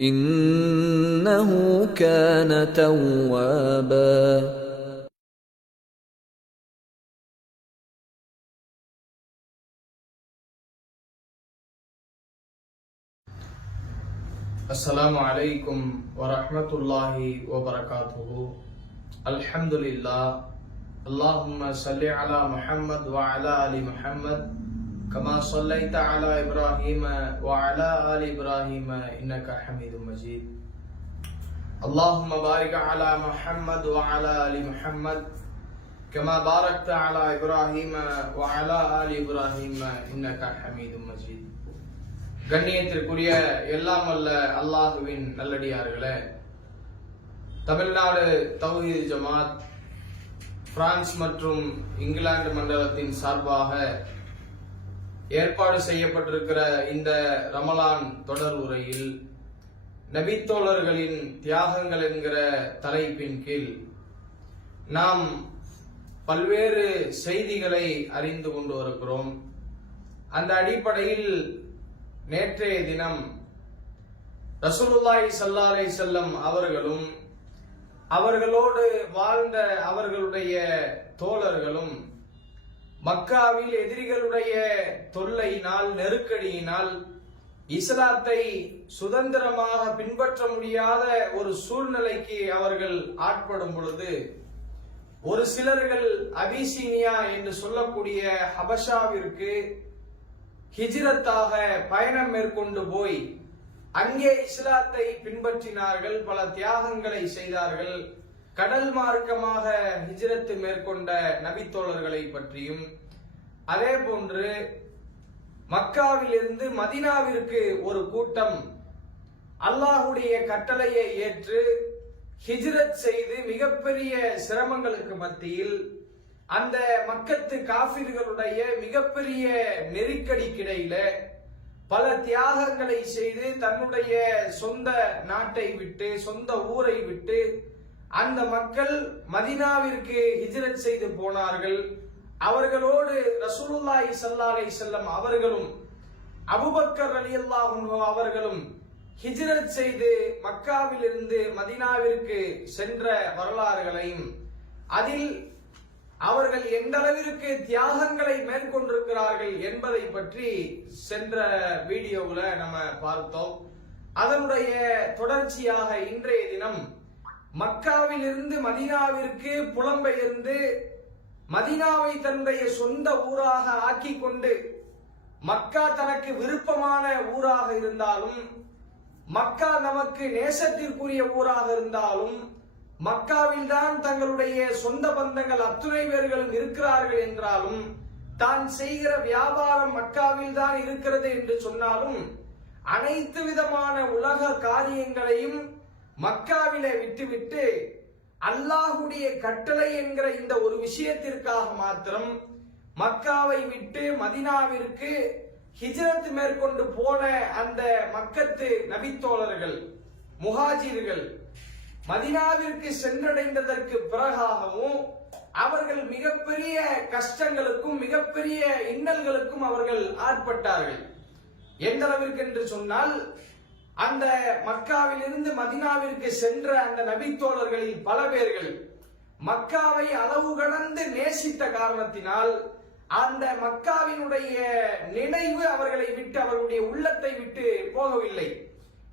إنه كان توابا. السلام عليكم ورحمة الله وبركاته. الحمد لله. اللهم صل على محمد وعلى آل محمد كما صليت على إبراهيم وعلى آل إبراهيم إنك حميد مجيد اللهم بارك على محمد وعلى آل محمد كما باركت على إبراهيم وعلى آل إبراهيم إنك حميد مجيد கண்ணியத்திற்குரிய எல்லாம் வல்ல அல்லாஹுவின் நல்லடியார்களே தமிழ்நாடு தௌஹீத் ஜமாத் பிரான்ஸ் மற்றும் இங்கிலாந்து மண்டலத்தின் சார்பாக ஏற்பாடு செய்யப்பட்டிருக்கிற இந்த ரமலான் தொடர் உரையில் நபித்தோழர்களின் தியாகங்கள் என்கிற தலைப்பின் கீழ் நாம் பல்வேறு செய்திகளை அறிந்து கொண்டு வருகிறோம். அந்த அடிப்படையில் நேற்றைய தினம் ரசூலுல்லாய் சல்லாரை செல்லம் அவர்களும் அவர்களோடு வாழ்ந்த அவர்களுடைய தோழர்களும் மக்காவில் எதிரிகளுடைய தொல்லையினால் நெருக்கடியினால் இஸ்லாத்தை சுதந்திரமாக பின்பற்ற முடியாத ஒரு சூழ்நிலைக்கு அவர்கள் ஆட்படும் பொழுது ஒரு சிலர்கள் அபிசீனியா என்று சொல்லக்கூடிய ஹபஷாவிற்கு ஹிஜிரத்தாக பயணம் மேற்கொண்டு போய் அங்கே இஸ்லாத்தை பின்பற்றினார்கள் பல தியாகங்களை செய்தார்கள். கடல் மார்க்கமாக ஹிஜ்ரத்து மேற்கொண்ட நபித்தோழர்களை பற்றியும் அதே போன்று மக்காவிலிருந்து மதினாவிற்கு ஒரு கூட்டம் அல்லாஹுடைய கட்டளையை ஏற்று ஹிஜ்ரத் செய்து மிகப்பெரிய சிரமங்களுக்கு மத்தியில் அந்த மக்கத்து காபிர்களுடைய மிகப்பெரிய நெருக்கடிக்கிடையில பல தியாகங்களை செய்து தன்னுடைய சொந்த நாட்டை விட்டு சொந்த ஊரை விட்டு அந்த மக்கள் மதினாவிற்கு ஹிஜரத் செய்து போனார்கள். அவர்களோடு ரசூலுல்லாஹி ஸல்லல்லாஹு செல்லம் அவர்களும் அபுபக்கர் ரலியல்லாஹு அவர்களும் ஹிஜ்ரத் செய்து மக்காவிலிருந்து மதினாவிற்கு சென்ற வரலாறுகளையும் அதில் அவர்கள் எந்த அளவிற்கு தியாகங்களை மேற்கொண்டிருக்கிறார்கள் என்பதை பற்றி சென்ற வீடியோவில் நம்ம பார்த்தோம். அதனுடைய தொடர்ச்சியாக இன்றைய தினம் மக்காவிலிருந்து மதினாவிற்கு புலம்பெயர்ந்து மதினாவை தன்னுடைய சொந்த ஊராக ஆக்கி கொண்டு மக்கா தனக்கு விருப்பமான ஊராக இருந்தாலும் மக்கா நமக்கு நேசத்திற்குரிய ஊராக இருந்தாலும் மக்காவில் தான் தங்களுடைய சொந்த பந்தங்கள் அத்துணை பேர்களும் இருக்கிறார்கள் என்றாலும் தான் செய்கிற வியாபாரம் மக்காவில் தான் இருக்கிறது என்று சொன்னாலும் அனைத்து விதமான உலக காரியங்களையும் மக்காவிலே விட்டுவிட்டு அல்லாஹுடைய கட்டளை என்கிற இந்த ஒரு விஷயத்திற்காக மாத்திரம் மக்காவை விட்டு மதினாவிற்கு ஹிஜரத் மேற்கொண்டு போன அந்த மக்கத்து நபித்தோழர்கள் முஹாஜிர்கள் மதினாவிற்கு சென்றடைந்ததற்கு பிறகாகவும் அவர்கள் மிகப்பெரிய கஷ்டங்களுக்கும் மிகப்பெரிய இன்னல்களுக்கும் அவர்கள் ஆட்பட்டார்கள். எந்த அளவிற்கு என்று சொன்னால் அந்த மக்காவிலிருந்து மதினாவிற்கு சென்ற அந்த நபித்தோழர்களில் பல பேர்கள் மக்காவை அளவு கடந்து நேசித்த காரணத்தினால் அந்த மக்காவினுடைய நினைவு அவர்களை விட்டு அவர்களுடைய உள்ளத்தை விட்டு போகவில்லை.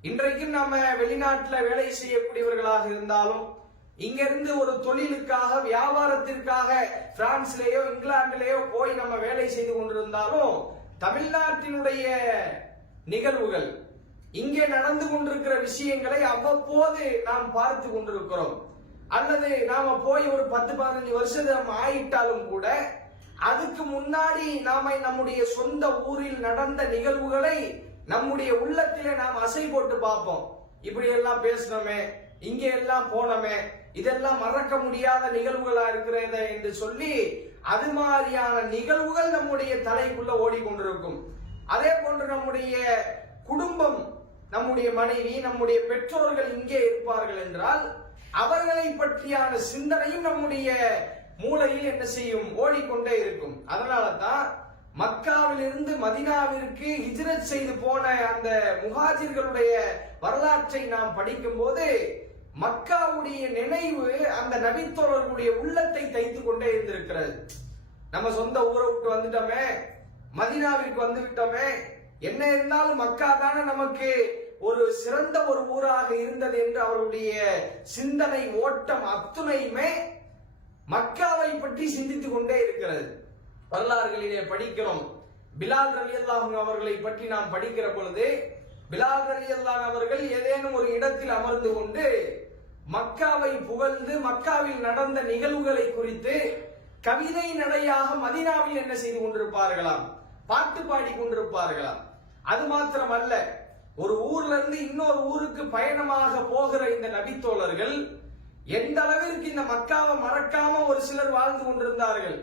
இன்றைக்கும் நம்ம வெளிநாட்டில் வேலை செய்யக்கூடியவர்களாக இருந்தாலும் இங்கிருந்து ஒரு தொழிலுக்காக வியாபாரத்திற்காக பிரான்ஸ்லேயோ இங்கிலாந்துலயோ போய் நம்ம வேலை செய்து கொண்டிருந்தாலும் தமிழ்நாட்டினுடைய நிகழ்வுகள் இங்கே நடந்து கொண்டிருக்கிற விஷயங்களை அவ்வப்போது நாம் பார்த்து கொண்டிருக்கிறோம். அல்லது நாம போய் ஒரு பத்து பதினஞ்சு வருஷம் ஆயிட்டாலும் கூட அதுக்கு முன்னாடி நாம நம்முடைய சொந்த ஊரில் நடந்த நிகழ்வுகளை நம்முடைய உள்ளத்திலே நாம் அசை போட்டு பார்ப்போம். இப்படி எல்லாம் பேசணுமே இங்க எல்லாம் போனோமே இதெல்லாம் மறக்க முடியாத நிகழ்வுகளா இருக்கிறத என்று சொல்லி அது மாதிரியான நிகழ்வுகள் நம்முடைய தலைக்குள்ள ஓடிக்கொண்டிருக்கும். அதே போன்று நம்முடைய குடும்பம் நம்முடைய மனைவி நம்முடைய பெற்றோர்கள் இங்கே இருப்பார்கள் என்றால் அவர்களை பற்றியான சிந்தனையும் நம்முடைய மூளையில் என்ன செய்யும்? ஓடிக்கொண்டே இருக்கும். அதனால தான் மக்காவிலிருந்து மதினாவிற்கு ஹிஜ்ரத் செய்து போன அந்த முகாஜிர்களுடைய வரலாற்றை நாம் படிக்கும் போது மக்காவுடைய நினைவு அந்த நபித்தோழர்களுடைய உள்ளத்தை தைத்து கொண்டே இருந்திருக்கிறது. நம்ம சொந்த ஊரை விட்டு வந்துட்டோமே மதினாவிற்கு வந்து விட்டோமே என்ன இருந்தாலும் மக்கா தானே நமக்கு ஒரு சிறந்த ஒரு ஊராக இருந்தது என்று அவருடைய சிந்தனை ஓட்டம் அத்துணையுமே மக்காவை பற்றி சிந்தித்துக் கொண்டே இருக்கிறது. வரலாறுகளிலே படிக்கிறோம். பிலால் ரலியல்லாஹு அவர்களை பற்றி நாம் படிக்கிற பொழுது பிலால் ரலியல்லாஹு அவர்கள் ஏதேனும் ஒரு இடத்தில் அமர்ந்து கொண்டு மக்காவை புகழ்ந்து மக்காவில் நடந்த நிகழ்வுகளை குறித்து கவிதை நடையாக மதினாவில் என்ன செய்து கொண்டிருப்பார்களாம்? பாட்டு பாடி கொண்டிருப்பார்களாம். அது மாத்திரமல்ல ஒரு ஊர்ல இருந்து இன்னொரு ஊருக்கு பயணமாக போகிற இந்த நபித்தோழர்கள் எந்த அளவிற்கு இந்த மக்காவை மறக்காம ஒரு சிலர் வாழ்ந்து கொண்டிருந்தார்கள்?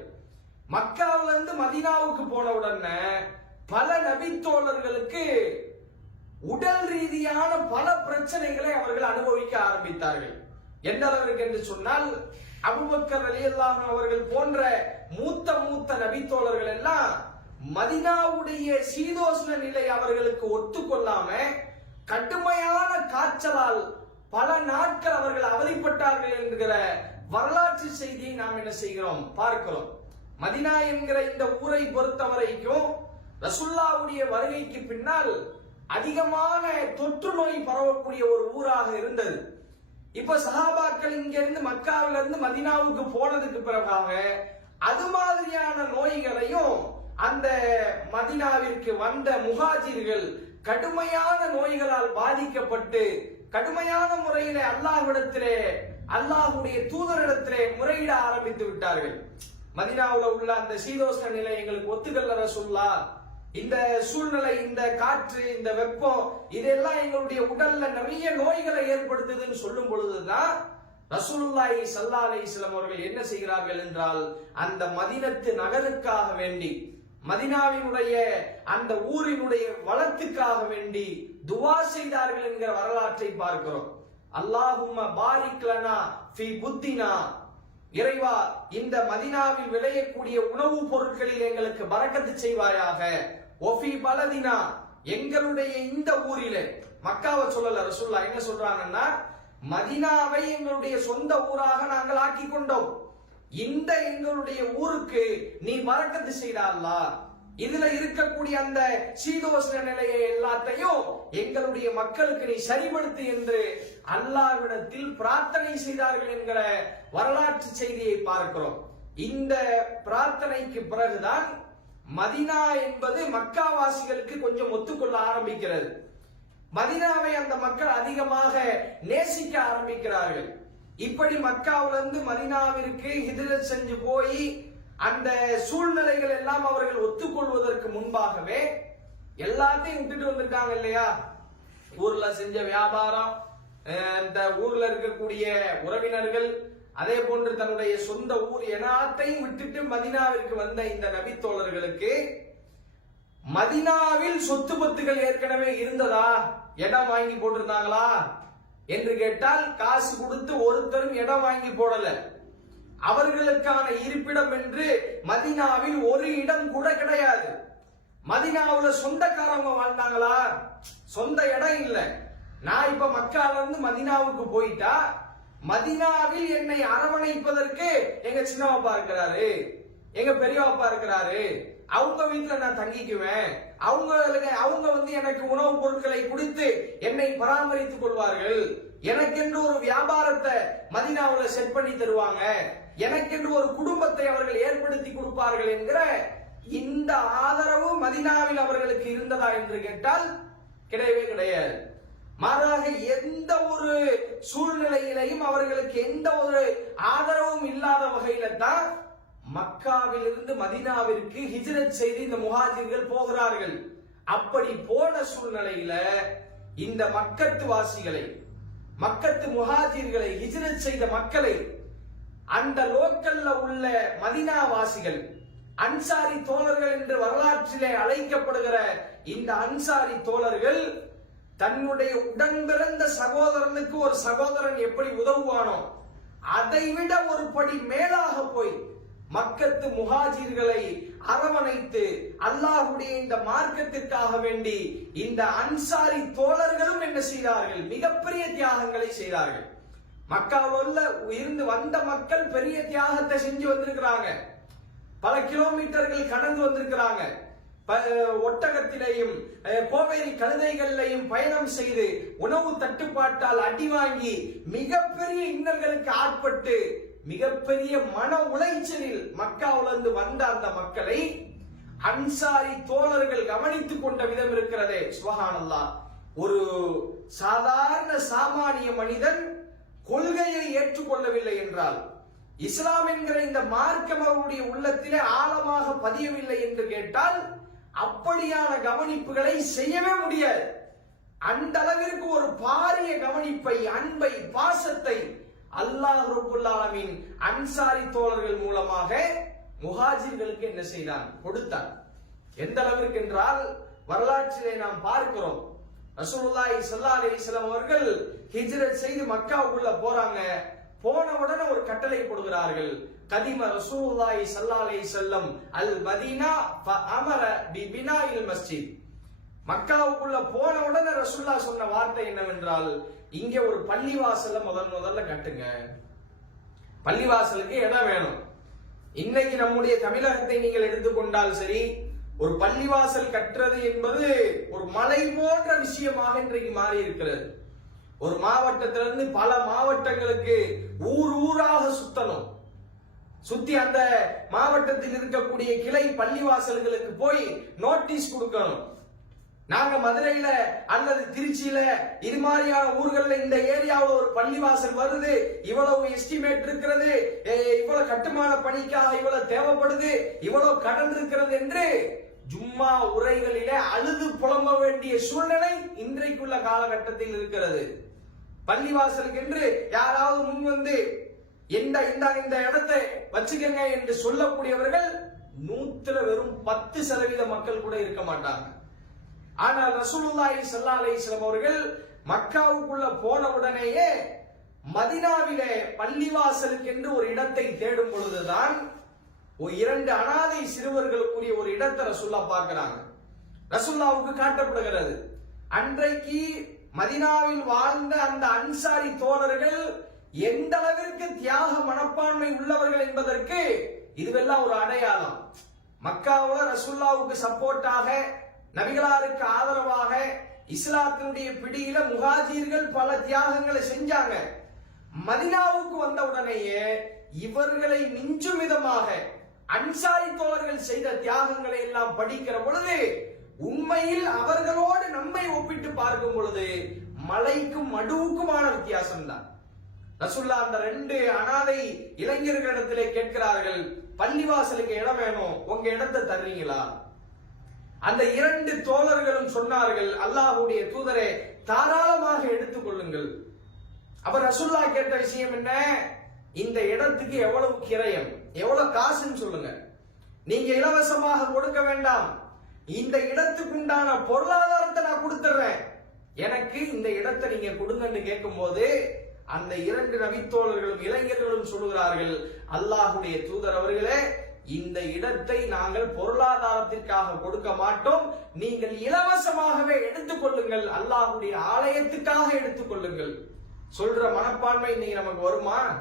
மக்காவில இருந்து மதினாவுக்கு போன உடனே பல நபித்தோழர்களுக்கு உடல் ரீதியான பல பிரச்சனைகளை அவர்கள் அனுபவிக்க ஆரம்பித்தார்கள். எந்த அளவிற்கு என்று சொன்னால் அபுபக்கர் அல்லாஹ் அவர்கள் போன்ற மூத்த மூத்த நபித்தோழர்கள் எல்லாம் மதினாவுடைய சீதோஷ்ண நிலை அவர்களுக்கு ஒத்துக்கொள்ளாம கடுமையான காய்ச்சலால் பல நாட்கள் அவர்கள் அவதிப்பட்டார்கள் என்கிற வரலாற்று செய்தியை நாம் என்ன செய்கிறோம்? பார்க்கிறோம். மதினா என்கிற இந்த ஊரை பொறுத்த வரைக்கும் ரசுல்லாவுடைய வருகைக்கு பின்னால் அதிகமான தொற்று நோய் பரவக்கூடிய ஒரு ஊராக இருந்தது. இப்ப சஹாபாக்கள் இங்க இருந்து மக்காவில இருந்து மதினாவுக்கு போனதுக்கு பிறகாக அது மாதிரியான நோய்களையும் அந்த மதினாவிற்கு வந்த முகாஜிர்கள் கடுமையான நோய்களால் பாதிக்கப்பட்டு கடுமையான முறையில அல்லாஹ்விடத்திலே அல்லாஹ்வுடைய தூதரிடத்திலே முறையிட ஆரம்பித்து விட்டார்கள். மதினாவுல உள்ள அந்த சீதோஷ்ண நிலை எங்களுக்கு ஒத்துக்கல்ல ரசுல்லா இந்த சூழ்நிலை இந்த காற்று இந்த வெப்பம் இதெல்லாம் எங்களுடைய உடல்ல நிறைய நோய்களை ஏற்படுத்துதுன்னு சொல்லும் பொழுதுதான் ரசூலுல்லாஹி சல்லா அலி வஸல்லம் அவர்கள் என்ன செய்கிறார்கள் என்றால் அந்த மதினத்து நகருக்காக வேண்டி மதினாவினுடைய அந்த ஊரினுடைய வளத்துக்காக வேண்டி துவா செய்தார்கள் என்கிற வரலாற்றை பார்க்கிறோம். அல்லாஹும் பாரிக்லனா ஃபி புத்தினா. இறைவா இந்த மதினாவில் விளையக்கூடிய உணவுப் பொருட்களில் எங்களுக்கு பறக்கத்து செய்வாயாக. ஒஃபி பலதினா எங்களுடைய இந்த ஊரிலே. மக்காவை சொல்லல ரசுல்லா என்ன சொல்றாங்கன்னா மதினாவை எங்களுடைய சொந்த ஊராக நாங்கள் ஆக்கி கொண்டோம். இந்த எங்களுடைய ஊருக்கு நீ பறக்கத்து செய்தாலா இதுல இருக்கக்கூடிய அந்த சீதோஷ்ண நிலையை எல்லாத்தையும் எங்களுடைய மக்களுக்கு நீ சரிபடுத்து என்று அல்லாவிடத்தில் பிரார்த்தனை செய்தார்கள் என்கிற வரலாற்று செய்தியை பார்க்கிறோம். இந்த பிரார்த்தனைக்கு பிறகுதான் மதினா என்பது மக்காவாசிகளுக்கு கொஞ்சம் ஒத்துக்கொள்ள ஆரம்பிக்கிறது. மதினாவை அந்த மக்கள் அதிகமாக நேசிக்க ஆரம்பிக்கிறார்கள். இப்படி மக்காவிலிருந்து மதினாவிற்கு ஹிஜ்ரத் செஞ்சு போய் அந்த சூழ்நிலைகள் எல்லாம் அவர்கள் ஒத்துக்கொள்வதற்கு முன்பாகவே எல்லாத்தையும் விட்டுட்டு வந்திருக்காங்க இல்லையா? ஊர்ல செஞ்ச வியாபாரம் இந்த ஊர்ல இருக்கக்கூடிய உறவினர்கள் அதே போன்று தன்னுடைய சொந்த ஊர் எல்லாத்தையும் விட்டுட்டு மதினாவிற்கு வந்த இந்த நபித்தோழர்களுக்கு மதினாவில் சொத்து பத்துகள் ஏற்கனவே இருந்ததா? இடம் வாங்கி போட்டிருந்தாங்களா? என்று கேட்டால் காசு கொடுத்து ஒருத்தரும் இடம் வாங்கி போடல. அவர்களுக்கான இருப்பிடம் என்று மதினாவில் ஒரு இடம் கூட கிடையாது. மதினாவுல சொந்தக்காரவங்க வாழ்ந்தாங்களா? சொந்த இடம் இல்லை. நான் இப்ப மக்கால இருந்து மதினாவுக்கு போயிட்டா மதினாவில் என்னை அரவணைப்பதற்கு எங்க சின்னவாப்பா இருக்கிறாரு எங்க பெரியவாப்பா இருக்கிறாரு அவங்க வீட்டுல நான் தங்கிக்குவேன். அவங்க அவங்க வந்து எனக்கு உணவுப் பொருட்களை கொடுத்து என்னை பராமரித்துக் கொள்வார்கள். எனக்கென்று ஒரு வியாபாரத்தை மதினாவில் செட் பண்ணி தருவாங்க. எனக்கென்று ஒரு குடும்பத்தை அவர்கள் ஏற்படுத்தி கொடுப்பார்கள் என்கிற இந்த ஆதரவு மதினாவில் அவர்களுக்கு இருந்ததா என்று கேட்டால் கிடையவே கிடையாது. மாறாக எந்த ஒரு சூழ்நிலையிலையும் அவர்களுக்கு எந்த ஒரு ஆதரவும் இல்லாத வகையில தான் மக்காவிலிருந்து மதினாவிற்கு ஹிஜ்ரத் செய்து இந்த முஹாஜிர்கள் போகிறார்கள். அப்படி போன சூழ்நிலையில இந்த மக்கத்து வாசிகளை மக்கத்து முஹாஜிர்களை ஹிஜ்ரத் செய்த மக்களை அந்த லோக்கல்ல உள்ள மதினா வாசிகள் அன்சாரி தோழர்கள் என்று வரலாற்றிலே அழைக்கப்படுகிற இந்த அன்சாரி தோழர்கள் தன்னுடைய உடன் பிறந்த சகோதரனுக்கு ஒரு சகோதரன் எப்படி உதவுவானோ அதைவிட ஒரு படி மேலாக போய் மக்கத்து முஹாஜிர்களை அரவணைத்து அல்லாஹுடைய இந்த மார்க்கத்திற்காக வேண்டி இந்த அன்சாரி தோழர்களும் என்ன செய்தார்கள்? மிகப்பெரிய தியாகங்களை செய்தார்கள். மக்காவுல இருந்து வந்த மக்கள் பெரிய தியாகத்தை செஞ்சு வந்திருக்கிறாங்க. பல கிலோமீட்டர்கள் கடந்து வந்திருக்கிறாங்க. ப- கோவேரி கழுதைகளிலையும் பயணம் செய்து உணவு தட்டுப்பாட்டால் அடி வாங்கி மிகப்பெரிய இன்னல்களுக்கு ஆட்பட்டு மிகப்பெரிய மன உளைச்சலில் மக்காவிலிருந்து வந்த அந்த மக்களை அன்சாரி தோழர்கள் கவனித்துக் கொண்ட விதம் இருக்கிறதே. சுபஹானல்லாஹ் ஒரு சாதாரண சாமானிய மனிதன் கொள்கையை ஏற்றுக்கொள்ளவில்லை என்றால் இஸ்லாம் என்கிற இந்த மார்க்கம் அவருடைய உள்ளத்திலே ஆழமாக பதியவில்லை என்று கேட்டால் அப்படியான கவனிப்புகளை செய்யவே முடியாது. அந்த அளவிற்கு ஒரு பாரிய கவனிப்பை அன்பை பாசத்தை அல்லாஹ் ரபுல்லாலமின் அன்சாரி தோழர்கள் மூலமாக முஹாஜிர்களுக்கு என்ன செய்தான்? கொடுத்தான். எந்த அளவிற்கு என்றால் வரலாற்றிலே நாம் பார்க்கிறோம். ரசூலுல்லாஹி ஸல்லல்லாஹு அலைஹி வஸல்லம் அவர்கள் ஹிஜ்ரத் செய்து மக்காவுக்குள்ள போறாங்க. போன உடனே ஒரு கட்டளை கொடுக்கிறார்கள் கதிம ரசூலுல்லாஹி ஸல்லல்லாஹு அலைஹி வஸல்லம் அல் மதீனா ஃபஅமர பி பினாயில் மஸ்ஜித். மக்காவுக்குள்ள போன உடனே ரசூல்லா சொன்ன வார்த்தை என்னவென்றால் இங்கே ஒரு பள்ளிவாசல முதல் முதல்ல கட்டுங்க. பள்ளிவாசலுக்கு இடம் வேணும். இன்னைக்கு நம்முடைய தமிழகத்தை நீங்கள் எடுத்துக்கொண்டால் சரி ஒரு பள்ளிவாசல் கட்டுறது என்பது ஒரு மலை போன்ற விஷயமாக இன்றைக்கு மாறி இருக்கிறது. ஒரு மாவட்டத்திலிருந்து பல மாவட்டங்களுக்கு ஊர் ஊராக சுத்தணும். சுத்தி அந்த மாவட்டத்தில் இருக்கக்கூடிய கிளை பள்ளிவாசல்களுக்கு போய் நோட்டீஸ் கொடுக்கணும். நாங்க மதுரையில அல்லது திருச்சியில இது மாதிரியான ஊர்கள்ல இந்த ஏரியாவுல ஒரு பள்ளிவாசல் வருது. இவ்வளவு எஸ்டிமேட் இருக்கிறது. இவ்வளவு கட்டுமான பணிக்காக இவ்வளவு தேவைப்படுது. இவ்வளவு கடன் இருக்கிறது என்று ஜும்மா உரைகளிலே அழுது புலம்ப வேண்டிய சூழ்நிலை இன்றைக்குள்ள காலகட்டத்தில் இருக்கிறது. பள்ளிவாசலுக்கு என்று யாராவது முன் வந்து இந்த இந்த இந்த இடத்தை வச்சுக்கங்க என்று சொல்லக்கூடியவர்கள் நூத்துல வெறும் பத்து சதவீத மக்கள் கூட இருக்க மாட்டாங்க. ஆனால் ரசூலுல்லாஹி ஸல்லல்லாஹு அலைஹி வஸல்லம் அவர்கள் மக்காவுக்குள்ள போன உடனேயே மதினாவிலே பள்ளிவாசலுக்கு என்று ஒரு இடத்தை தேடும் பொழுதுதான் ஒரு இரண்டு அனாதை சிறுவர்களுக்குரிய ஒரு இடத்தை ரசுல்லா பார்க்கிறாங்க. ரசுல்லாவுக்கு காட்டப்படுகிறது. அன்றைக்கு மதினாவில் வாழ்ந்த அந்த அன்சாரி தோழர்கள் எந்த அளவிற்கு தியாக மனப்பான்மை உள்ளவர்கள் என்பதற்கு இதுவெல்லாம் ஒரு அடையாளம். மக்காவுல ரசுல்லாவுக்கு சப்போர்ட்டாக நபிகளாருக்கு ஆதரவாக இஸ்லாத்தினுடைய பிடியில முகாஜீர்கள் பல தியாகங்களை செஞ்சாங்க. மதினாவுக்கு வந்த உடனேயே இவர்களை மிஞ்சும் விதமாக அன்சாரி தோழர்கள் செய்த தியாகங்களை எல்லாம் படிக்கிற பொழுது உண்மையில் அவர்களோடு நம்மை ஒப்பிட்டு பார்க்கும் பொழுது மலைக்கும் மடுவுக்குமான வித்தியாசம் தான் ரசுல்லா அந்த ரெண்டு அனாதை இளைஞர்களிடத்திலே கேட்கிறார்கள் பள்ளிவாசலுக்கு இடம் வேணும் உங்க இடத்தை தர்றீங்களா? அந்த இரண்டு தோழர்களும் சொன்னார்கள் அல்லாஹுடைய தூதரே தாராளமாக எடுத்துக் கொள்ளுங்கள். அப்ப ரசுல்லா கேட்ட விஷயம் என்ன? இந்த இடத்துக்கு எவ்வளவு கிரயம்? எவ்வளவு காசுன்னு சொல்லுங்க. நீங்க இலவசமாக கொடுக்க வேண்டாம். இந்த இடத்துக்குண்டான பொருளாதாரத்தை நான் கொடுத்துறேன். எனக்கு இந்த இடத்தை நீங்க கொடுங்கன்னு கேட்கும்போது அந்த இரண்டு நபித்தோழர்களும் இளைஞர்களும் சொல்லுகிறார்கள் அல்லாஹுடைய தூதர் அவர்களே இந்த இடத்தை நாங்கள் பொருளாதாரத்திற்காக கொடுக்க மாட்டோம். நீங்கள் இலவசமாகவே எடுத்துக்கொள்ளுங்கள் அல்லாஹுடைய ஆலயத்துக்காக எடுத்துக்கொள்ளுங்கள் சொல்ற மனப்பான்மை இன்னைக்கு நமக்கு வருமா?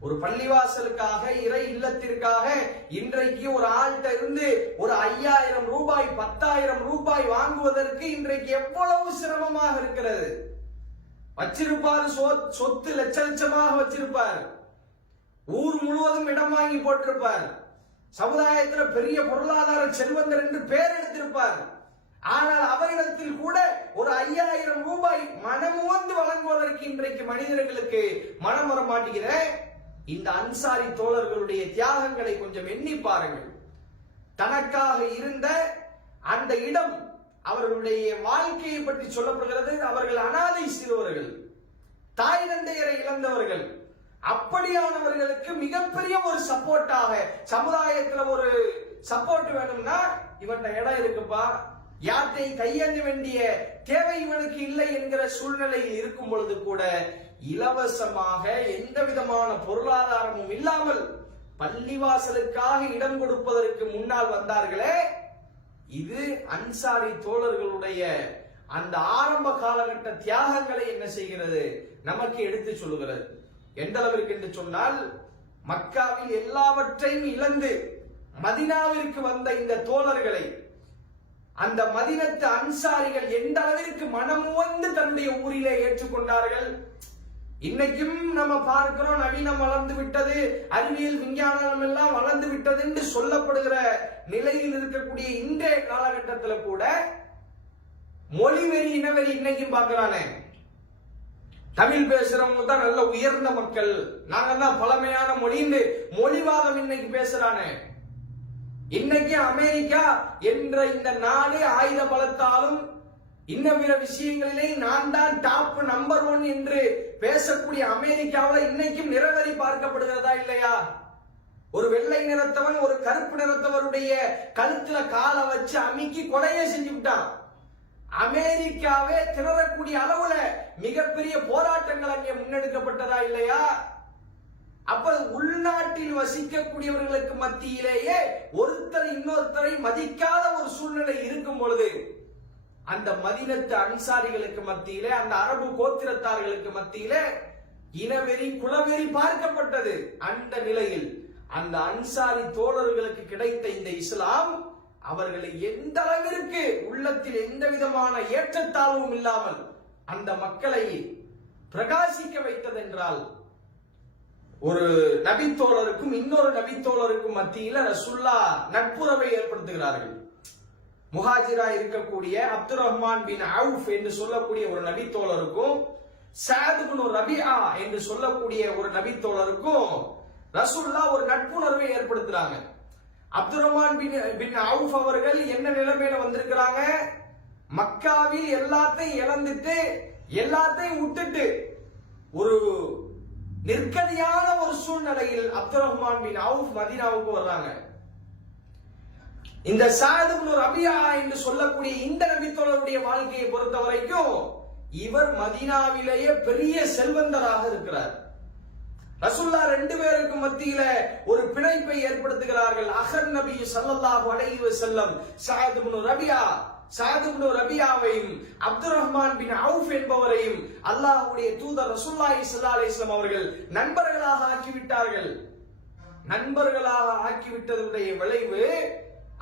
ஒரு பள்ளிவாசலுக்காக இறை இல்லத்திற்காக இன்றைக்கு ஒரு ஆள்கிட்ட இருந்து ஒரு ஐயாயிரம் ரூபாய் பத்தாயிரம் ரூபாய் வாங்குவதற்கு இன்றைக்கு எவ்வளவு சிரமமாக இருக்கிறது? வச்சிருப்பாரு சொத்- சொத்து லட்ச லட்சமாக வச்சிருப்பாரு. ஊர் முழுவதும் இடம் வாங்கி போட்டிருப்பார். சமுதாயத்துல பெரிய பொருளாதார செல்வந்தர் என்று பெயர் எடுத்திருப்பார். ஆனால் அவரிடத்தில் கூட ஒரு ஐயாயிரம் ரூபாய் மனமுவந்து வழங்குவதற்கு இன்றைக்கு மனிதர்களுக்கு மனம் வர மாட்டேங்கிற இந்த அன்சாரி தோழர்களுடைய தியாகங்களை கொஞ்சம் எண்ணி பாருங்கள். தனக்காக இருந்த அந்த இடம் அவர்களுடைய வாழ்க்கையை பற்றி சொல்லப்படுகிறது. அவர்கள் அனாதை சிறுவர்கள் தாய் தந்தையரை இழந்தவர்கள் அப்படியானவர்களுக்கு மிகப்பெரிய ஒரு சப்போர்ட்டாக சமுதாயத்துல ஒரு சப்போர்ட் வேணும்னா இவன்ட இடம் இருக்குப்பா. யார்ட்டையும் கையேந்த வேண்டிய தேவை இவனுக்கு இல்லை என்கிற சூழ்நிலையில் இருக்கும் பொழுது கூட இலவசமாக எந்த விதமான பொருளாதாரமும் இல்லாமல் பள்ளிவாசலுக்காக இடம் கொடுப்பதற்கு முன்னால் வந்தார்களே இது அன்சாரி தோழர்களுடைய அந்த ஆரம்ப காலகட்ட தியாகங்களை என்ன செய்கிறது? நமக்கு எடுத்து சொல்லுகிறது. எந்த அளவிற்கு என்று சொன்னால் மக்காவில் எல்லாவற்றையும் இழந்து மதினாவிற்கு வந்த இந்த தோழர்களை அந்த மதினத்து அன்சாரிகள் எந்த அளவிற்கு மனமுவந்து தன்னுடைய ஊரிலே ஏற்றுக்கொண்டார்கள்? இன்னைக்கும் நம்ம பார்க்கிறோம் நவீனம் வளர்ந்து விட்டது அறிவியல் விஞ்ஞானம் எல்லாம் வளர்ந்து விட்டது என்று சொல்லப்படுகிற நிலையில் இருக்கக்கூடிய இன்றைய காலகட்டத்தில் கூட மொழி வெறி இனவெறி இன்னைக்கும் பார்க்கிறானே. தமிழ் பேசுறவங்க தான் நல்ல உயர்ந்த மக்கள். நாங்க தான் பழமையான மொழின்னு மொழிவாதம் இன்னைக்கு பேசுறானே. இன்னைக்கு அமெரிக்கா என்ற இந்த நாடு ஆயுத பலத்தாலும் இன்னும் பிற விஷயங்களிலே நான் தான் டாப் நம்பர் ஒன் என்று பேசக்கூடிய அமெரிக்காவில் இன்னைக்கும் நிறவரி பார்க்கப்படுகிறதா இல்லையா? ஒரு வெள்ளை நிறத்தவன் ஒரு கருப்பு நிறத்தவருடைய கழுத்துல காலை வச்சு அமுக்கி கொலையே செஞ்சு விட்டான் அமெரிக்காவே திணறக்கூடிய அளவுல மிகப்பெரிய போராட்டங்கள் அங்கே முன்னெடுக்கப்பட்டதா இல்லையா? அப்ப உள்நாட்டில் வசிக்கக்கூடியவர்களுக்கு மத்தியிலேயே ஒருத்தர் இன்னொருத்தரை மதிக்காத ஒரு சூழ்நிலை இருக்கும் பொழுது அந்த மதினத்து அன்சாரிகளுக்கு மத்தியிலே அந்த அரபு கோத்திரத்தார்களுக்கு மத்தியிலே இனவெறி குலவெறி பார்க்கப்பட்டது. அந்த நிலையில் அந்த அன்சாரி தோழர்களுக்கு கிடைத்த இந்த இஸ்லாம் அவர்களை எந்த அளவிற்கு உள்ளத்தில் எந்த விதமான ஏற்றத்தாழ்வும் இல்லாமல் அந்த மக்களை பிரகாசிக்க வைத்ததென்றால் ஒரு நபித்தோழருக்கும் இன்னொரு நபித்தோழருக்கும் மத்தியில ரசுல்லா நட்புறவை ஏற்படுத்துகிறார்கள். முஹாஜிரா இருக்கக்கூடிய அப்துல் ரஹ்மான் பின் அவுஃப் என்று சொல்லக்கூடிய ஒரு நபித்தோழருக்கும் சாது குனு ரபியா என்று சொல்லக்கூடிய ஒரு நபித்தோழருக்கும் ரசுல்லா ஒரு நட்புணர்வை ஏற்படுத்துறாங்க. Abdul Rahman bin bin Auf அவர்கள் என்ன நிலைமையில வந்திருக்கிறாங்க? மக்காவில் எல்லாத்தையும் இழந்துட்டு எல்லாத்தையும் விட்டுட்டு ஒரு நிற்கதியான ஒரு சூழ்நிலையில் அப்துல் ரஹ்மான் பின் அவுஃப் மதீனாவுக்கு வர்றாங்க. இந்த சாதுப்னு ரபியா என்று சொல்லக்கூடிய இந்த நபித்தோழருடைய வாழ்க்கையை பொறுத்த வரைக்கும் இவர் மதீனாவிலேயே பெரிய செல்வந்தராக இருக்கிறார். ரசுல்லா ரெண்டு பேருக்கு மத்தியில ஒரு பிணைப்பை ஏற்படுத்துகிறார்கள். அகர் நபி சல்லல்லாஹு அலைஹி வஸல்லம் Saad ibn Rabia Saad ibn ரபியாவையும் Abdul Rahman bin Auf என்பவரையும் அல்லாஹ்வுடைய தூதர் ரசூலுல்லாஹி ஸல்லல்லாஹு அலைஹி வஸல்லம் அவர்கள் நண்பர்களாக ஆக்கிவிட்டார்கள். நண்பர்களாக ஆக்கிவிட்டதுடைய விளைவு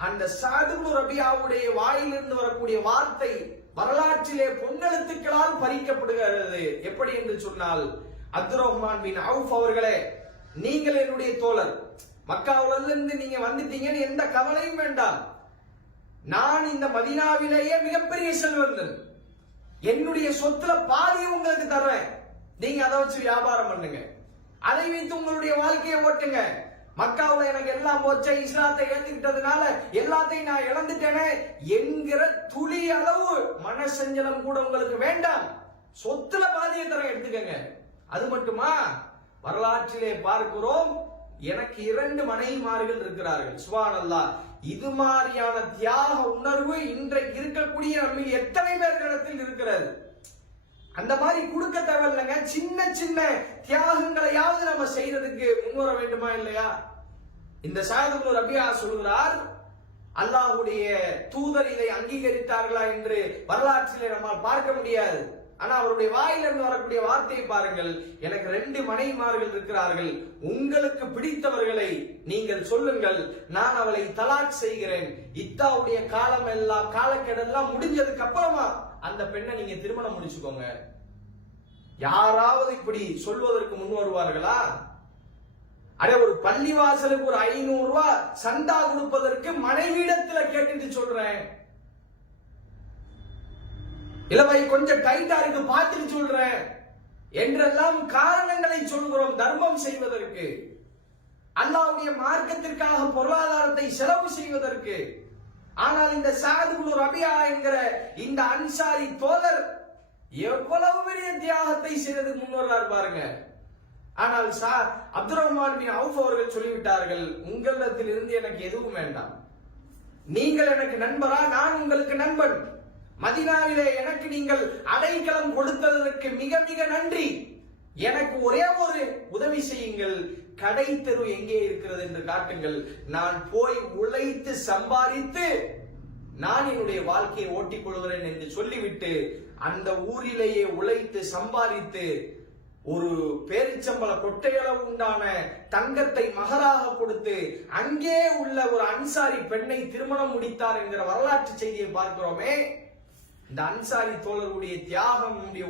அந்த சாதுபு ரபியாவுடைய வாயிலிருந்து வரக்கூடிய வார்த்தை வரலாற்றிலே பொன்னெழுத்துக்களால் பறிக்கப்படுகிறது. எப்படி என்று சொன்னால் அப்துல் ரஹ்மான் பின் அவுஃப் அவர்களே நீங்கள் என்னுடைய தோழர். மக்காவில இருந்து நீங்க வந்துட்டீங்கன்னு எந்த கவலையும் வேண்டாம். நான் இந்த மதினாவிலேயே மிகப்பெரிய செல்வந்தன். என்னுடைய சொத்துல பாதி உங்களுக்கு தர்றேன். நீங்க அதை வச்சு வியாபாரம் பண்ணுங்க. அதை வைத்து உங்களுடைய வாழ்க்கையை ஓட்டுங்க. மக்காவில் எனக்கு எல்லாம் போச்சே இஸ்லாத்தை ஏத்துக்கிட்டதுனால எல்லாத்தையும் நான் இழந்துட்டேனே என்கிற துளி அளவு மனசஞ்சலம் கூட உங்களுக்கு வேண்டாம். சொத்துல பாதியை தர எடுத்துக்கங்க. அது மட்டுமா? வரலாற்றிலே பார்க்கிறோம் எனக்கு இரண்டு மனைவிமார்கள் இருக்கிறார்கள். சுபான் அல்லா இது மாதிரியான தியாக உணர்வு இன்றைக்கு இருக்கக்கூடிய நம்ம எத்தனை பேர்களிடத்தில் இருக்கிறது? அந்த மாதிரி கொடுக்க தேவையில்லைங்க சின்ன சின்ன தியாகங்களையாவது நம்ம செய்யறதுக்கு முன்வர வேண்டுமா இல்லையா? இந்த சாயதுல் ரபியா சொல்கிறார் அல்லாஹுடைய தூதர் இதை அங்கீகரித்தார்களா என்று வரலாற்றிலே நம்மால் பார்க்க முடியாது. ஆனா அவருடைய வாயிலிருந்து வரக்கூடிய வார்த்தையை பாருங்கள். எனக்கு ரெண்டு மனைவிமார்கள் இருக்கிறார்கள். உங்களுக்கு பிடித்தவர்களை நீங்கள் சொல்லுங்கள். நான் அவளை தலாக் செய்கிறேன். இத்தாவுடைய காலம் எல்லாம் காலக்கெடெல்லாம் முடிஞ்சதுக்கு அப்புறமா அந்த பெண்ணை நீங்க திருமணம் முடிச்சுக்கோங்க. யாராவது இப்படி சொல்வதற்கு முன் வருவார்களா? அடே ஒரு பள்ளிவாசலுக்கு ஒரு ஐநூறு ரூபாய் சந்தா கொடுப்பதற்கு மனைவிடத்துல கேட்டுட்டு சொல்றேன். இளவை கொஞ்சம் டைட்டா இருக்கு பார்த்துட்டு சொல்றேன். என்றெல்லாம் காரணங்களை சொல்கிறோம் தர்மம் செய்வதற்கு. அல்லாவுடைய மார்க்கத்திற்காக பொருளாதாரத்தை செலவு செய்வதற்கு. ஆனால் இந்த சாதுகுலு ரபியா என்கிற இந்த அன்சாரி தோழர் எவ்வளவு பெரிய தியாகத்தை செய்தது முன் பாருங்க. ஆனால் சா அப்துல் ரஹ்மான் பின் அவுஃப் அவர்கள் சொல்லிவிட்டார்கள் உங்களிடத்தில் இருந்து எனக்கு எதுவும் வேண்டாம். நீங்கள் எனக்கு நண்பரா நான் உங்களுக்கு நண்பன். மதினாவிலே எனக்கு நீங்கள் அடைக்கலம் கொடுத்ததற்கு மிக மிக நன்றி. எனக்கு ஒரே ஒரு உதவி செய்யுங்கள். கடை தெரு எங்கே இருக்கிறது என்று காட்டுங்கள். நான் போய் உழைத்து சம்பாதித்து நான் என்னுடைய வாழ்க்கையை ஓட்டிக் கொள்கிறேன் என்று சொல்லிவிட்டு அந்த ஊரிலேயே உழைத்து சம்பாதித்து ஒரு பேரிச்சம்பள கொட்டையளவு உண்டான தங்கத்தை மகராக கொடுத்து அங்கே உள்ள ஒரு அன்சாரி பெண்ணை திருமணம் முடித்தார் என்கிற வரலாற்று செய்தியை பார்க்கிறோமே. இந்த அன்சாரி தோழருடைய தியாகம் நம்முடைய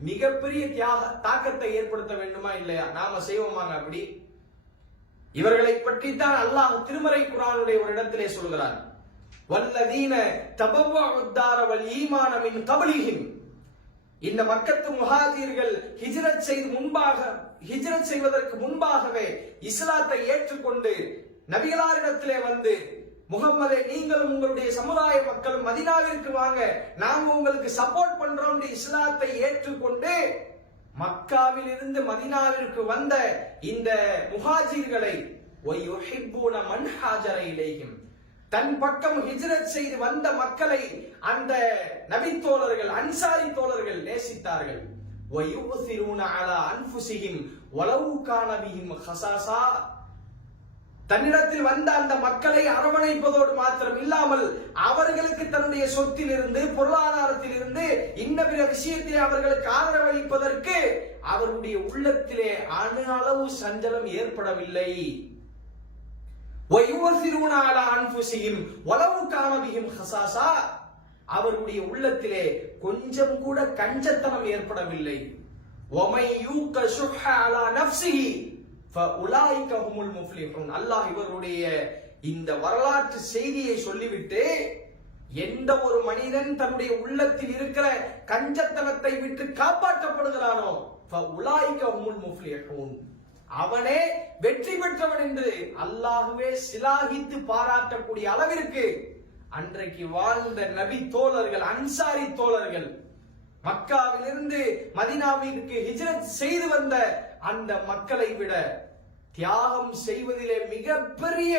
மிகப்பெரிய தியாக தாக்கத்தை ஏற்படுத்த வேண்டுமா இல்லையா? நாம செய்வோமாங்க அப்படி இவர்களை பற்றித்தான் அல்லாஹ் திருமறை குரானுடைய ஒரு இடத்திலே சொல்கிறார். வல்லதீன தபவாவுத்தாரவல் ஈமானமின் கபலிகின் இந்த மக்கத்து முகாதீர்கள் ஹிஜ்ரத் செய்து முன்பாக ஹிஜ்ரத் செய்வதற்கு முன்பாகவே இஸ்லாத்தை ஏற்றுக்கொண்டு நபிகளாரிடத்திலே வந்து முகம்மதே நீங்களும் உங்களுடைய சமுதாய மக்களும் மதினாவிற்கு வாங்க நாம உங்களுக்கு சப்போர்ட் பண்றோம் என்று இஸ்லாத்தை ஏற்றுக்கொண்டு மக்காவில் இருந்து மதினாவிற்கு வந்த இந்த முஹாஜிர்களை ஒய்யுஹிப்பூன மன் ஹாஜர இலைஹிம் தன் பக்கம் ஹிஜ்ரத் செய்து வந்த மக்களை அந்த நபி தோழர்கள் அன்சாரி தோழர்கள் நேசித்தார்கள் وَيُؤْثِرُونَ عَلَى أَنفُسِهِمْ وَلَوْ كَانَ بِهِمْ خَصَاصَةٌ தன்னிடத்தில் வந்த அந்த மக்களை அரவணைப்பதோடு மாத்திரம் இல்லாமல் அவர்களுக்கு தன்னுடைய சொத்தில் இருந்து பொருளாதாரத்தில் இருந்து இன்ன பிற விஷயத்திலே அவர்களுக்கு ஆதரவளிப்பதற்கு அவருடைய உள்ளத்திலே அணு அளவு சஞ்சலம் ஏற்படவில்லை. அவருடைய உள்ளத்திலே கொஞ்சம் கூட கஞ்சத்தனம் ஏற்படவில்லை. உலாய்கஹுமுல் முஃப்லிஹுன். அல்லாஹ் இவருடைய இந்த வரலாற்று செய்தியை சொல்லிவிட்டு எந்த ஒரு மனிதன் தன்னுடைய உள்ளத்தில் இருக்கிற கஞ்சத்தனத்தை விட்டு காப்பாற்றப்படுகிறானோ உலாய்கஹுமுல் முஃப்லிஹுன். அவனே வெற்றி பெற்றவன் என்று அல்லாஹுவே சிலாகித்து பாராட்டக்கூடிய அளவிற்கு அன்றைக்கு வாழ்ந்த நபி தோழர்கள் அன்சாரி தோழர்கள் மக்காவிலிருந்து மதினாவிற்கு ஹிஜ்ரத் செய்து வந்த அந்த மக்களை விட தியாகம் செய்வதிலே மிகப்பெரிய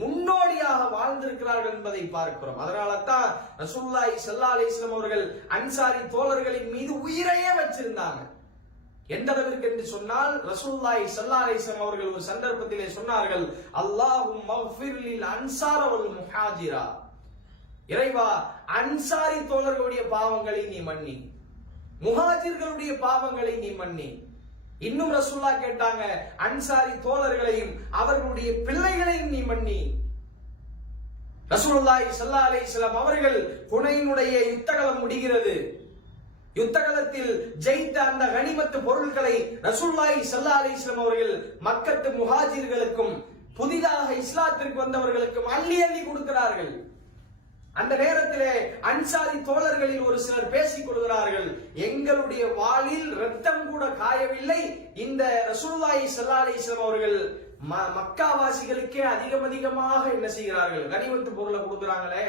முன்னோடியாக வாழ்ந்திருக்கிறார்கள் என்பதை பார்க்கிறோம். அதனால தான் ரசூல்லாய் சல்லா அலிஸ்லாம் அவர்கள் அன்சாரி தோழர்களின் மீது உயிரையே வச்சிருந்தாங்க. எந்த அளவிற்கு என்று சொன்னால் ரசூல்லாய் சல்லா அலிஸ்லாம் அவர்கள் ஒரு சந்தர்ப்பத்திலே சொன்னார்கள் அல்லாஹும் மஃபிர்லில் அன்சார முஹாஜிரா. இறைவா அன்சாரி தோழர்களுடைய பாவங்களை நீ மன்னி. முஹாஜிர்களுடைய பாவங்களை நீ மன்னி. இன்னும் ரசூல்லா கேட்டாங்க அன்சாரி தோழர்களையும் அவர்களுடைய பிள்ளைகளையும் நீ மன்னி. ரசூலுல்லாஹி ஸல்லல்லாஹு அலைஹி வஸல்லம் அவர்கள் குனையினுடைய யுத்தகலம் முடிகிறது. யுத்தகலத்தில் ஜெயித்த அந்த கனிமத்து பொருட்களை ரசூலுல்லாஹி ஸல்லல்லாஹு அலைஹி வஸல்லம் அவர்கள் மக்கத்து முஹாஜிர்களுக்கும் புதிதாக இஸ்லாத்திற்கு வந்தவர்களுக்கும் அள்ளி அள்ளி கொடுக்கிறார்கள். அந்த நேரத்திலே அன்சாரி தோழர்களில் ஒரு சிலர் பேசிக் கொள்கிறார்கள் எங்களுடைய வாளில் ரத்தம் கூட காயவில்லை. இந்த ரசூலுல்லாஹி ஸல்லல்லாஹு அவர்கள் ம- மக்காவாசிகளுக்கே அதிகம் அதிகமாக என்ன செய்கிறார்கள்? கனிமத்து பொருளை கொடுக்கிறாங்களே.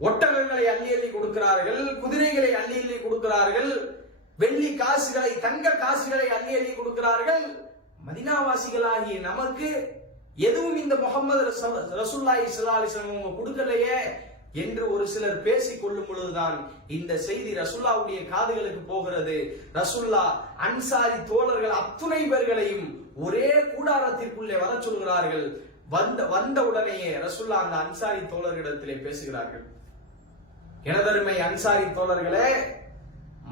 ஒட்டகங்களை அள்ளி அள்ளி கொடுக்கிறார்கள் குதிரைகளை அள்ளி அள்ளி கொடுக்கிறார்கள் வெள்ளி காசுகளை தங்க காசுகளை அள்ளி அள்ளி கொடுக்கிறார்கள். மதினாவாசிகளாகிய நமக்கு எதுவும் இந்த முகமது ரசூல்லாய் அவங்க கொடுக்கலையே என்று ஒரு சிலர் பேசிக் கொள்ளும் பொழுதுதான் இந்த செய்தி ரசுல்லாவுடைய காதுகளுக்கு போகிறது. ரசுல்லா அன்சாரி தோழர்கள் அத்துணை பேர்களையும் ஒரே கூடாரத்திற்குள்ளே வர சொல்கிறார்கள். வந்த வந்த உடனேயே ரசுல்லா அந்த அன்சாரி தோழர்களிடத்திலே பேசுகிறார்கள். எனதருமை அன்சாரி தோழர்களே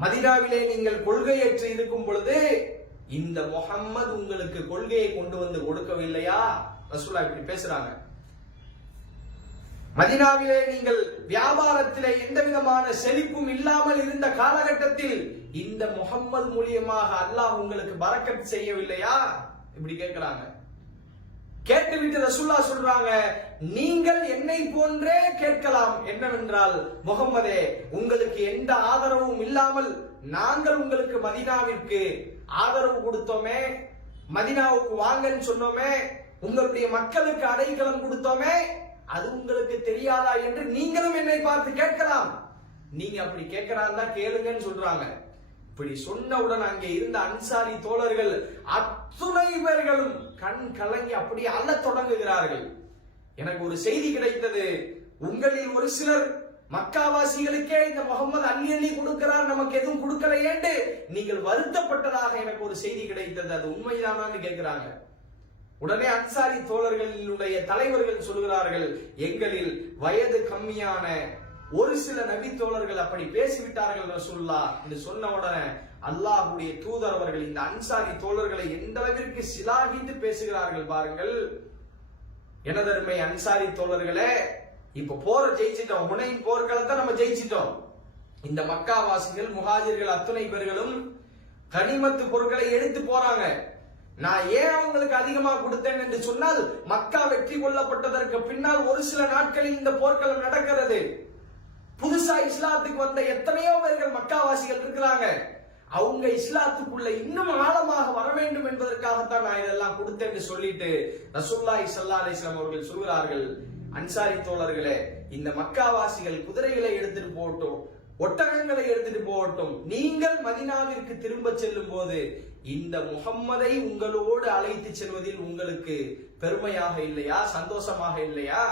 மதினாவிலே நீங்கள் கொள்கையற்று இருக்கும் பொழுது இந்த முகம்மது உங்களுக்கு கொள்கையை கொண்டு வந்து கொடுக்கவில்லையா? ரசூலா இப்படி பேசுறாங்க. மதினாவிலே நீங்கள் வியாபாரத்திலே எந்த விதமான செழிப்பும் இல்லாமல் இருந்த காலகட்டத்தில் இந்த முகம்மது மூலியமாக அல்லாஹ் உங்களுக்கு பறக்கத் செய்யவில்லையா? இப்படி கேட்கிறாங்க. கேட்டுவிட்டு ரசூல்லா சொல்றாங்க நீங்கள் என்னை போன்றே கேட்கலாம். என்னவென்றால் முகம்மதே உங்களுக்கு எந்த ஆதரவும் இல்லாமல் நாங்கள் உங்களுக்கு மதினாவிற்கு ஆதரவு கொடுத்தோமே மதினாவுக்கு வாங்கன்னு சொன்னோமே உங்களுடைய மக்களுக்கு அடைக்கலம் கொடுத்தோமே அது உங்களுக்கு தெரியாதா என்று நீங்களும் என்னை பார்த்து கேட்கலாம். நீங்க அப்படி கேட்கறாருந்தா கேளுங்கன்னு சொல்றாங்க. இப்படி சொன்னவுடன் அங்கே இருந்த அன்சாரி தோழர்கள் அத்துணை பேர்களும் கண் கலங்கி அப்படியே அள்ளத் தொடங்குகிறார்கள். எனக்கு ஒரு செய்தி கிடைத்தது. உங்களில் ஒரு சிலர் மக்காவாசிகளுக்கே இந்த முகமது அள்ளி அள்ளி கொடுக்கிறார் நமக்கு எதுவும் கொடுக்கலையேண்டு. நீங்கள் வருத்தப்பட்டதாக எனக்கு ஒரு செய்தி கிடைத்தது. அது உண்மைதானான்னு கேட்கிறாங்க. உடனே அன்சாரி தோழர்களினுடைய தலைவர்கள் சொல்கிறார்கள் எங்களில் வயது கம்மியான ஒரு சில நபி தோழர்கள் அப்படி பேசிவிட்டார்கள் ரசூல்லா என்று சொன்ன உடனே அல்லாஹ்வுடைய தூதர் அவர்கள் இந்த அன்சாரி தோழர்களை எந்த அளவிற்கு சிலாகித்து பேசுகிறார்கள் பாருங்கள். எனதருமை அன்சாரி தோழர்களே இப்ப போற ஜெயிச்சிட்டோம். உனையின் போர்க்களத்தை நம்ம ஜெயிச்சிட்டோம். இந்த மக்காவாசிகள் முகாஜிர்கள் அத்துணை பேர்களும் கனிமத்து பொருட்களை எடுத்து போறாங்க. நான் ஏன் அவங்களுக்கு அதிகமா கொடுத்தேன் என்று சொன்னால் மக்கா வெற்றி கொள்ளப்பட்டதற்கு பின்னால் ஒரு சில நாட்களில் இந்த போர்க்களம் நடக்கிறது. புதுசா இஸ்லாத்துக்கு வந்த எத்தனையோ பேர்கள் மக்காவாசிகள் இருக்கிறாங்க. அவங்க இஸ்லாத்துக்குள்ள இன்னும் ஆழமாக வர வேண்டும் என்பதற்காகத்தான் நான் இதெல்லாம் கொடுத்தேன் சொல்லிட்டு ரசூல்லாய் சல்லா அலிஸ்லாம் அவர்கள் சொல்கிறார்கள். அன்சாரி தோழர்களே இந்த மக்காவாசிகள் குதிரைகளை எடுத்துட்டு போகட்டும் ஒட்டகங்களை எடுத்துட்டு போகட்டும் நீங்கள் மதினாவிற்கு திரும்ப செல்லும் போது இந்த முகம்மதை உங்களோடு அழைத்து செல்வதில் உங்களுக்கு பெருமையாக இல்லையா சந்தோஷமாக இல்லையா?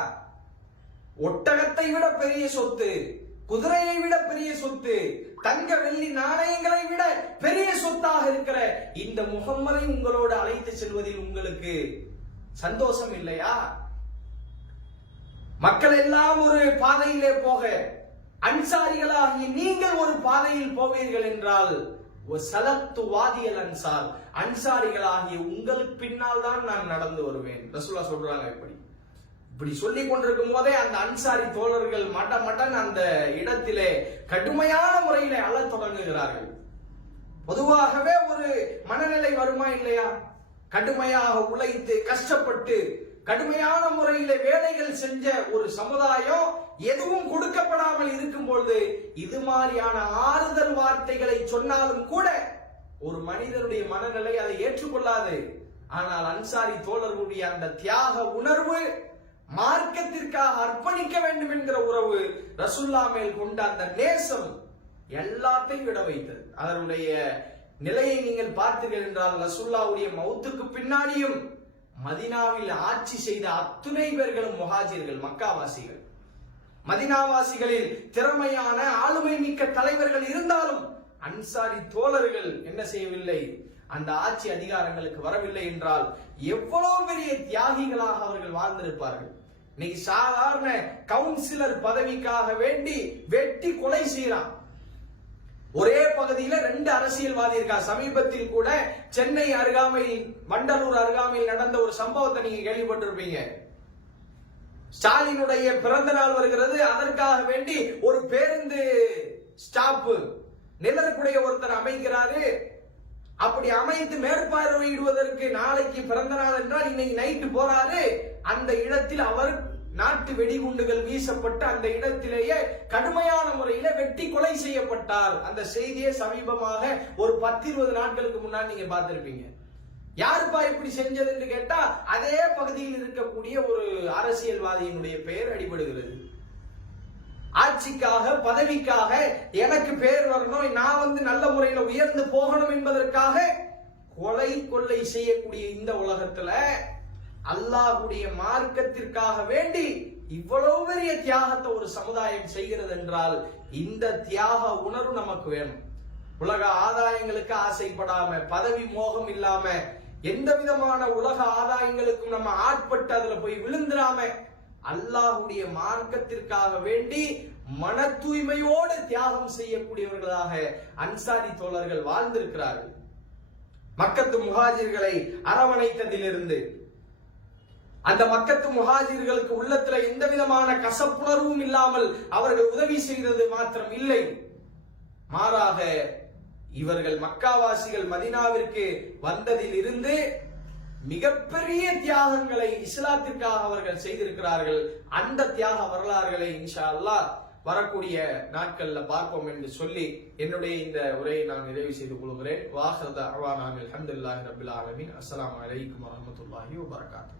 ஒட்டகத்தை விட பெரிய சொத்து குதிரையை விட பெரிய சொத்து தங்க வெள்ளி நாணயங்களை விட பெரிய சொத்தாக இருக்கிற இந்த முகம்மதை உங்களோடு அழைத்து செல்வதில் உங்களுக்கு சந்தோஷம் இல்லையா? மக்கள் எல்லாம் ஒரு பாதையிலே போக அன்சாரிகளாகி நீங்கள் ஒரு பாதையில் போவீர்கள் என்றால் சலத்து வாதியல் அன்சார் அன்சாரிகளாகிய உங்களுக்கு பின்னால் தான் நான் நடந்து வருவேன். ரசூலா சொல்றாங்க இப்படி. இப்படி சொல்லி கொண்டிருக்கும் போதே அந்த அன்சாரி தோழர்கள் மட்ட மட்டன் அந்த இடத்திலே கடுமையான முறையில அழத் தொடங்குகிறார்கள். பொதுவாகவே ஒரு மனநிலை வருமா இல்லையா? கடுமையாக உழைத்து கஷ்டப்பட்டு கடுமையான முறையில வேலைகள் செஞ்ச ஒரு சமுதாயம் எதுவும் கொடுக்கப்படாமல் இருக்கும் பொழுது இது மாதிரியான ஆறுதல் வார்த்தைகளை சொன்னாலும் கூட ஒரு மனிதனுடைய மனநிலை அதை ஏற்றுக்கொள்ளாது. ஆனால் அன்சாரி தோழர்களுடைய அந்த தியாக உணர்வு மார்க்கத்திற்காக அர்ப்பணிக்க வேண்டும் என்கிற உறவு ரசுல்லா மேல் கொண்ட அந்த நேசம் எல்லாத்தையும் விட வைத்தது. அதனுடைய நிலையை நீங்கள் பார்த்தீர்கள் என்றால் ரசுல்லாவுடைய மௌத்துக்கு பின்னாடியும் மதினாவில் ஆட்சி செய்த அத்துணை பேர்களும் முஹாஜிர்கள் மக்காவாசிகள். மதினாவாசிகளில் திறமையான ஆளுமை மிக்க தலைவர்கள் இருந்தாலும் அன்சாரி தோழர்கள் என்ன செய்யவில்லை? அந்த ஆட்சி அதிகாரங்களுக்கு வரவில்லை என்றால் எவ்வளவு பெரிய தியாகிகளாக அவர்கள் வாழ்ந்திருப்பார்கள்? இன்னைக்கு சாதாரண கவுன்சிலர் பதவிக்காக வேண்டி வெட்டி கொலை செய்யறான். ஒரே பகுதியில ரெண்டு அரசியல்வாதி இருக்கா? சமீபத்தில் கூட சென்னை அருகாமையில் வண்டலூர் அருகாமையில் நடந்த ஒரு சம்பவத்தை நீங்க கேள்விப்பட்டிருப்பீங்க. ஸ்டாலினுடைய பிறந்த நாள் வருகிறது. அதற்காக வேண்டி ஒரு பேருந்து ஸ்டாப் நிழலுக்குடைய ஒருத்தர் அமைக்கிறாரு. அப்படி அமைத்து மேற்பார்வையிடுவதற்கு நாளைக்கு பிறந்த நாள் என்றால் இன்னைக்கு நைட்டு போறாரு. அந்த இடத்தில் அவர் நாட்டு வெடிகுண்டுகள் வீசப்பட்டு அந்த இடத்திலேயே கடுமையான முறையில வெட்டி கொலை செய்யப்பட்டார். அந்த செய்தியை சமீபமாக ஒரு பத்து இருபது நாட்களுக்கு முன்னாடி நீங்க பார்த்திருப்பீங்க. யாருப்பா இப்படி செஞ்சதுன்னு கேட்டா அதே பகுதியில் இருக்கக்கூடிய ஒரு அரசியல்வாதியினுடைய பெயர் அடிபடுகிறது. ஆட்சிக்காக பதவிக்காக எனக்கு பேர் வரணும் நான் வந்து நல்ல முறையில உயர்ந்து போகணும் என்பதற்காக கொலை கொள்ளை செய்யக்கூடிய இந்த உலகத்துல அல்லாஹுடைய மார்க்கத்திற்காக வேண்டி இவ்வளவு பெரிய தியாகத்தை ஒரு சமுதாயம் செய்கிறது என்றால் இந்த தியாக உணர்வு நமக்கு வேணும். உலக ஆதாயங்களுக்கு ஆசைப்படாம பதவி மோகம் இல்லாம எந்த விதமான உலக ஆதாயங்களுக்கும் நம்ம ஆட்பட்டு அதுல போய் விழுந்துடாம அல்லாஹ்வுடைய மார்க்கத்திற்காக வேண்டி மன தூய்மையோடு தியாகம் செய்யக்கூடியவர்களாக அன்சாரி தோழர்கள் வாழ்ந்திருக்கிறார்கள். மக்கத்து முகாஜிர்களை அரவணைத்ததிலிருந்து அந்த மக்கத்து முஹாஜிர்களுக்கு உள்ளத்துல எந்த விதமான கசப்புணர்வும் இல்லாமல் அவர்கள் உதவி செய்தது மாத்திரம் இல்லை. மாறாக இவர்கள் மக்காவாசிகள் மதினாவிற்கு வந்ததில் இருந்து மிகப்பெரிய தியாகங்களை இஸ்லாத்திற்காக அவர்கள் செய்திருக்கிறார்கள். அந்த தியாக வரலாறுகளை இன்ஷா அல்லா வரக்கூடிய நாட்கள்ல பார்ப்போம் என்று சொல்லி என்னுடைய இந்த உரையை நான் நிறைவு செய்து கொள்கிறேன். வாஹத அவானான் அல்ஹம்துலில்லாஹி ரபில் ஆலமீன். அஸ்ஸலாமு அலைக்கும் வரஹ்மத்துல்லாஹி வபரகாத்துஹு.